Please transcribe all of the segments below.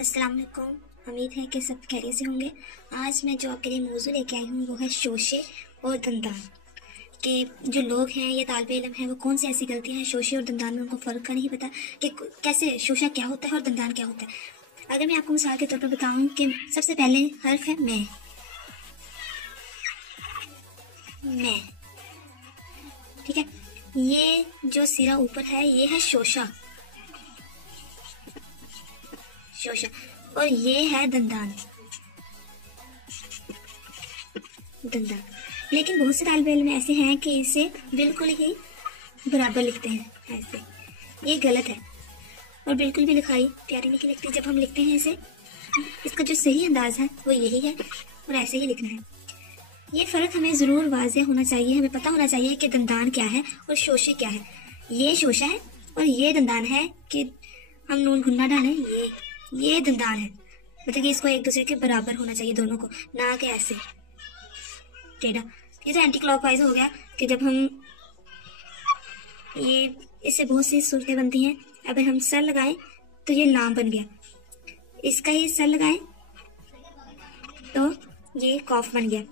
अस्सलाम वालेकुम। उम्मीद है कि सब खैरियत से होंगे। आज मैं जो आपके लिए मौजू लेके आई हूँ वो है शोशे और दंदान के जो लोग हैं या तालिब इल्म हैं वो कौन सी ऐसी गलतियाँ हैं शोशे और दंदान में उनको फ़र्क का नहीं पता कि कैसे शोशा क्या होता है और दंदान क्या होता है। अगर मैं आपको मिसाल के तौर पर बताऊँ कि सबसे पहले हर्फ है मैं, ठीक है। ये जो सिरा ऊपर है ये है शोशा, और ये है दंदान। लेकिन बहुत से तालिब इल्म ऐसे हैं कि इसे बिल्कुल ही बराबर लिखते हैं ऐसे। ये गलत है और बिल्कुल भी लिखाई प्यारी नहीं लगती जब हम लिखते हैं इसे। इसका जो सही अंदाज है वो यही है और ऐसे ही लिखना है। ये फ़र्क हमें ज़रूर वाज़ेह होना चाहिए, हमें पता होना चाहिए कि दंदान क्या है और शोशे क्या है। ये शोशा है और ये दंदान है कि हम नून गुन्ना डालें, ये दंदान है। मतलब कि इसको एक दूसरे के बराबर होना चाहिए दोनों को, ना कि ऐसे टेढ़ा। ये तो एंटी क्लॉकवाइज हो गया कि जब हम ये इससे बहुत सी सूरतें बनती हैं। अगर हम सर लगाएं तो ये लाम बन गया, इसका ही सर लगाएं तो ये कॉफ बन गया।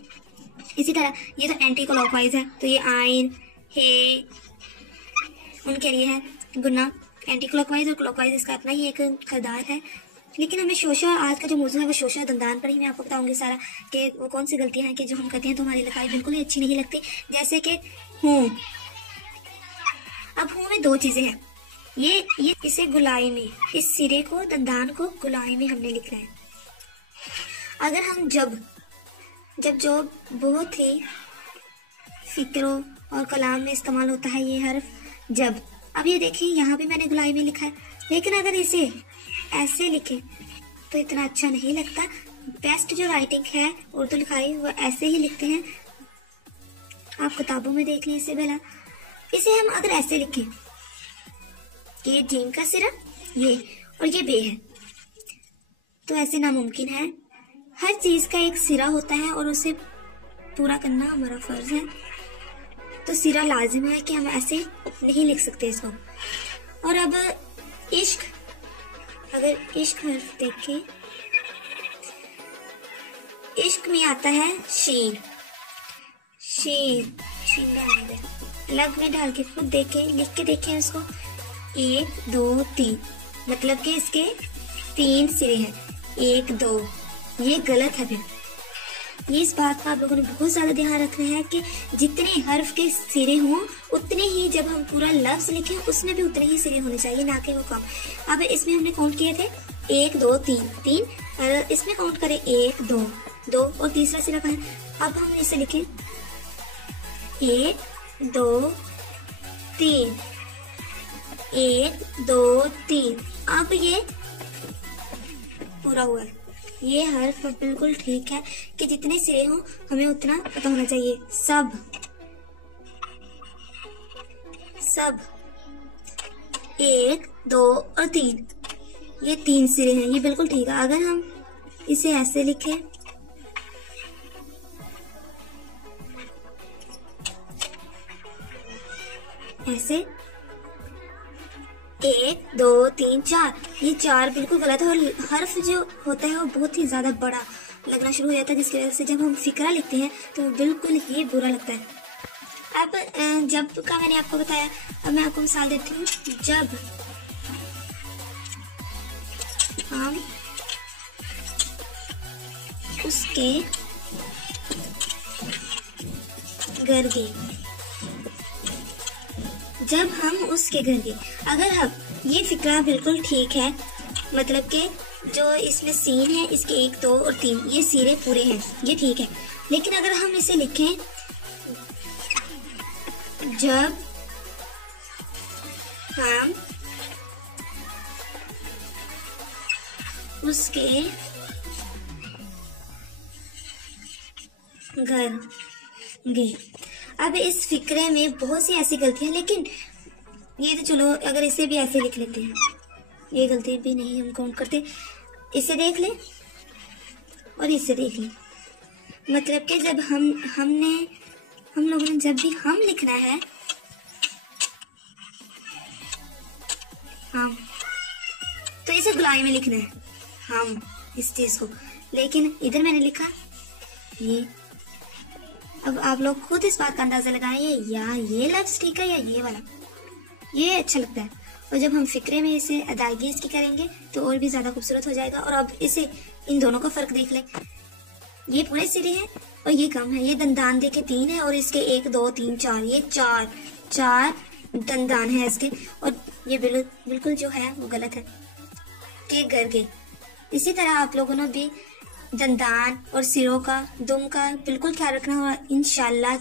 इसी तरह ये तो एंटी क्लॉकवाइज है, तो ये आइन हे उनके लिए है गुन्ना। एंटी क्लॉकवाइज और क्लॉकवाइज इसका अपना ही एक किरदार है। लेकिन हमें शोशा, आज का जो मौजूद है वो शोशा दंदान पर ही मैं आपको बताऊंगी सारा कि वो कौन सी गलतियां हैं कि जो हम करते हैं तो हमारी लिखाई बिल्कुल ही अच्छी नहीं लगती। जैसे कि हूँ, अब हूँ में दो चीजें हैं। ये इसे गुलाई में, इस सिरे को दंदान को गुलाई में हमने लिखना है। अगर हम जब जो बहुत ही फिक्रों और कलाम में इस्तेमाल होता है ये हर्फ जब। अब ये देखिए यहाँ भी मैंने गुलाई में लिखा है, लेकिन अगर इसे ऐसे लिखें तो इतना अच्छा नहीं लगता। बेस्ट जो राइटिंग है उर्दू लिखाई वो ऐसे ही लिखते हैं। आप किताबों में देख लें इसे भला। इसे हम अगर ऐसे लिखें, ये जीम का सिरा ये और ये बे है, तो ऐसे नामुमकिन है। हर चीज का एक सिरा होता है और उसे पूरा करना हमारा फर्ज है। तो सिरा लाजिम है कि हम ऐसे नहीं लिख सकते इसको। और अब इश्क, अगर इश्क हर्फ देखें, इश्क में आता है शीन डालने दे, अलग में डाल के खुद देखें, लिख के देखें उसको। 1 2 3 मतलब कि इसके 3 सिरे हैं, 1 2। ये गलत है। फिर ये इस बात का आप लोगों ने बहुत ज्यादा ध्यान रखना है कि जितने हर्फ के सिरे हों उतने ही, जब हम पूरा लफ्ज लिखें उसमें भी उतने ही सिरे होने चाहिए, ना कि वो कम। अब इसमें हमने काउंट किए थे 1 2 3, और इसमें काउंट करें 1 2 और तीसरा सिरा का है। अब हम इसे लिखें 1 2 3, 1 2 3। अब ये पूरा हुआ है। ये हर्फ बिल्कुल ठीक है कि जितने सिरे हों हमें उतना पता होना चाहिए। सब 1 2 और 3, ये 3 सिरे हैं, ये बिल्कुल ठीक है। अगर हम इसे ऐसे लिखें, ऐसे 1 2 3 4, ये 4 बिल्कुल गलत है। और हर्फ जो होता है वो बहुत ही ज्यादा बड़ा लगना शुरू हो जाता है, जिसकी वजह से जब हम फिकरा लिखते हैं तो बिल्कुल ही बुरा लगता है। अब जब का मैंने आपको बताया, अब मैं आपको मिसाल देती हूँ। जब हम उसके घर गए, जब हम उसके घर गए, अगर हम, ये फिक्रा बिल्कुल ठीक है, मतलब कि जो इसमें सीन है इसके 1 2 और 3 ये सिरे पूरे हैं, ये ठीक है। लेकिन अगर हम इसे लिखें जब हम उसके घर गए, अब इस फिक्रे में बहुत सी ऐसी गलतियां, लेकिन ये तो चलो अगर इसे भी ऐसे लिख लेते हैं, ये गलती भी नहीं हम काउंट करते। इसे देख लें और इसे देख लें, मतलब कि जब हम लोगों ने जब भी हम लिखना है हम, तो इसे गुलाई में लिखना है। हम इस चीज को, लेकिन इधर मैंने लिखा ये। अब आप लोग खुद इस बात का अंदाजा लगाएं, ये लिपस्टिक है या ये वाला, ये अच्छा लगता है। और जब हम फिक्रे में इसे अदायगी इसकी करेंगे तो और भी ज्यादा खूबसूरत हो जाएगा। और अब इसे इन दोनों का फर्क देख लें, ये पूरे सिरे हैं और ये कम है। ये दंदान देखे 3 है और इसके 1 2 3 4, ये चार दंदान है इसके। और ये बिल्कुल जो है वो गलत है कि गर्गे। इसी तरह आप लोगों ने भी दंदान और सिरों का, दुम का बिल्कुल ख्याल रखना होगा। इंशाल्लाह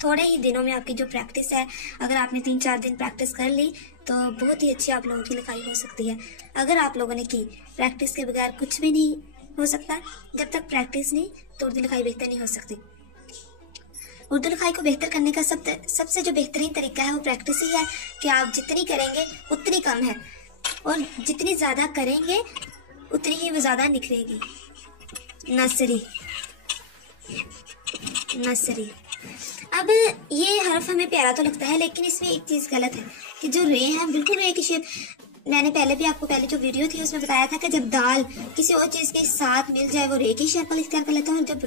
थोड़े ही दिनों में आपकी जो प्रैक्टिस है, अगर आपने 3-4 दिन प्रैक्टिस कर ली तो बहुत ही अच्छी आप लोगों की लिखाई हो सकती है। अगर आप लोगों ने की, प्रैक्टिस के बगैर कुछ भी नहीं हो सकता। जब तक प्रैक्टिस नहीं तो उर्दू लिखाई बेहतर नहीं हो सकती। उर्दू लिखाई को बेहतर करने का सबसे जो बेहतरीन तरीका है वो प्रैक्टिस ही है कि आप जितनी करेंगे उतनी कम है, और जितनी ज्यादा करेंगे उतनी ही वो ज्यादा निखरेगी। नसरी। अब ये हर्फ हमें प्यारा तो लगता है, लेकिन इसमें एक चीज गलत है कि जो रे है बिल्कुल रे की शेप। मैंने पहले भी आपको पहले जो वीडियो थी उसमें बताया था कि जब दाल किसी और चीज के साथ मिल जाए वो रे की शक्ल इख्तियार कर लेता है, और जब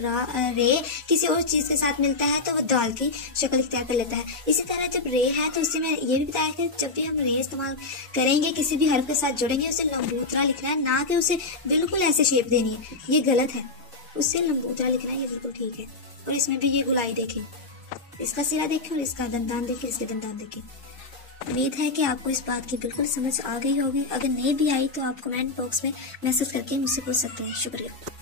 रे किसी और चीज के साथ मिलता है तो वो दाल की शक्ल इख्तियार कर लेता है। इसी तरह जब रे है तो उससे मैं ये भी बताया कि जब भी हम रे इस्तेमाल करेंगे, किसी भी हर्फ के साथ जुड़ेंगे, उसे लंबूतरा लिखना है, ना कि उसे बिल्कुल ऐसे शेप देनी है। ये गलत है, उससे लंबूतरा लिखना है, ये बिल्कुल ठीक है। और इसमें भी ये गुलाई देखें, इसका सिरा देखें और इसका दंदान देखें, इसके दंदान देखें। उम्मीद है कि आपको इस बात की बिल्कुल समझ आ गई होगी। अगर नहीं भी आई तो आप कमेंट बॉक्स में मैसेज करके मुझसे पूछ सकते हैं। शुक्रिया।